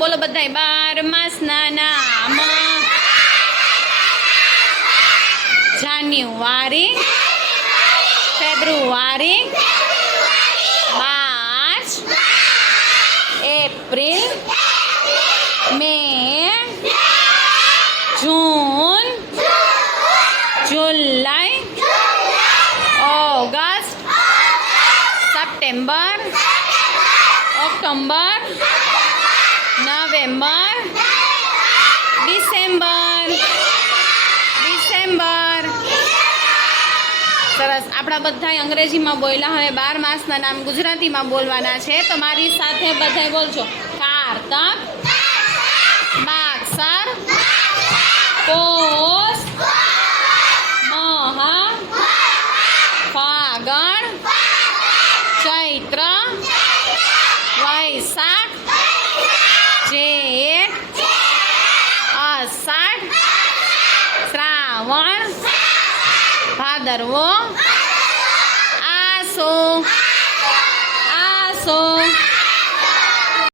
બોલો બધાય 12 માસના નામ January, February, March, April, May, June, July, August, September, October, November, December. સરસ. આપણા બધા અંગ્રેજીમાં બોલ્યા, હવે 12 માસના નામ ગુજરાતીમાં બોલવાના છે. તો મારી સાથે બધા બોલજો. કારતક, માગસર, પોષ, મહા, ફાગણ, ચૈત્ર, વૈશાખ, જેઠ, અષાઢ, શ્રાવણ, ભાદરવો, આસો.